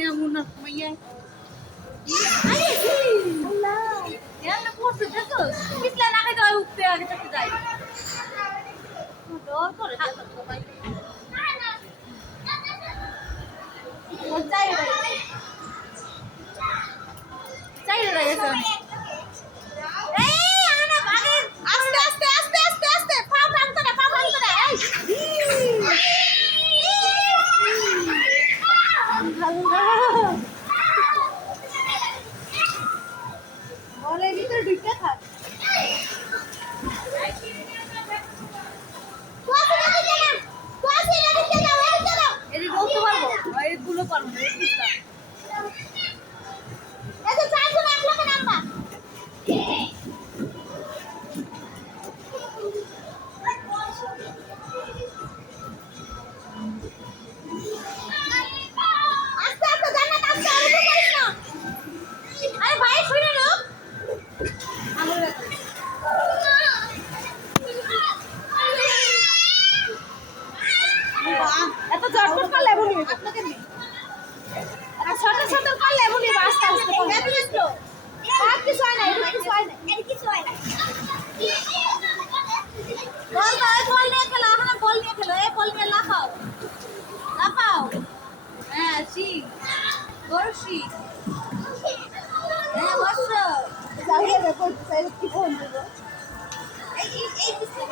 Muna kumain. Ay, Allah. Yan na po sa dito. Bisla na kayo ay ukte ang sa tay. Door ko ha sa bay. Wajay rai. Chai rai sa. এই আনা আগে আস্তে আস্তে আস্তে আস্তে আস্তে পা ভাঙতে না এই আল্লাহ বলের ভিতরে ঢুকে থাক এর বলতে পারবো এইগুলো পারবো না এইটা এই তো চাইছো না এক লাখ নাম্বার এত জটপট করলে বলি আপনাকে নি আর ছোট ছোট করলে বলি আস্তে আস্তে করলে এত স্লো আর কিছু হয় না এর কিছু হয় না বল নিয়ে খেলো এখন বল নিয়ে খেলো এই বল নিয়ে লাফাও হ্যাঁ শিখ বর্ষি হ্যাঁ বর্ষ যাইয়ে দেখো কি ফোন দেব এই পিছে